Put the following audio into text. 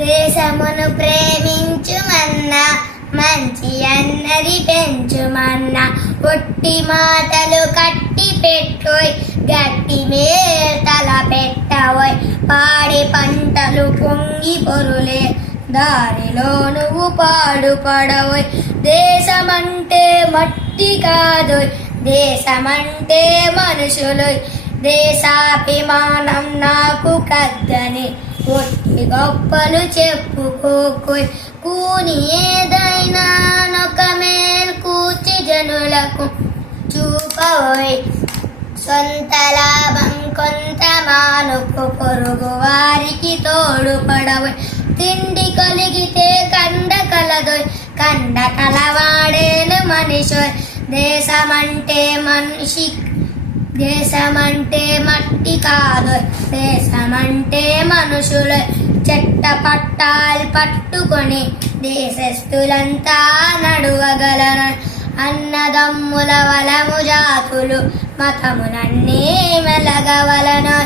దేశమును ప్రేమించుమన్నా మంచి అన్నది పెంచుమన్నా ఒట్టి మాటలు కట్టి పెట్టోయ్ గట్టి మేతల పెట్టవోయ్ పాడి పంటలు పొంగి పొరులే దారిలో నువ్వు పాడుపడవోయ్ దేశమంటే మట్టి కాదోయ్ దేశమంటే మనుషులోయ్ దేశాభిమానం నాకు కద్దని ఒట్టి గొప్పలు చెప్పుకోకోయ్ కూని ఏదైనా నొక మేలు కూర్చి జనులకు చూపవోయ్ సొంత లాభం కొంత మానుకు పొరుగు వారికి తోడుపడవోయ్ తిండి కలిగితే కండ కలదోయ్ కండ కలవాడేను మనిషోయ్ దేశమంటే మనిషి దేశమంటే మట్టి కాదు దేశమంటే మనుషులు చెట్ట పట్టాలు పట్టుకొని దేశస్థులంతా నడువగలరు అన్నదమ్ముల వలము జాతులు మతములన్నీ మెలగవలను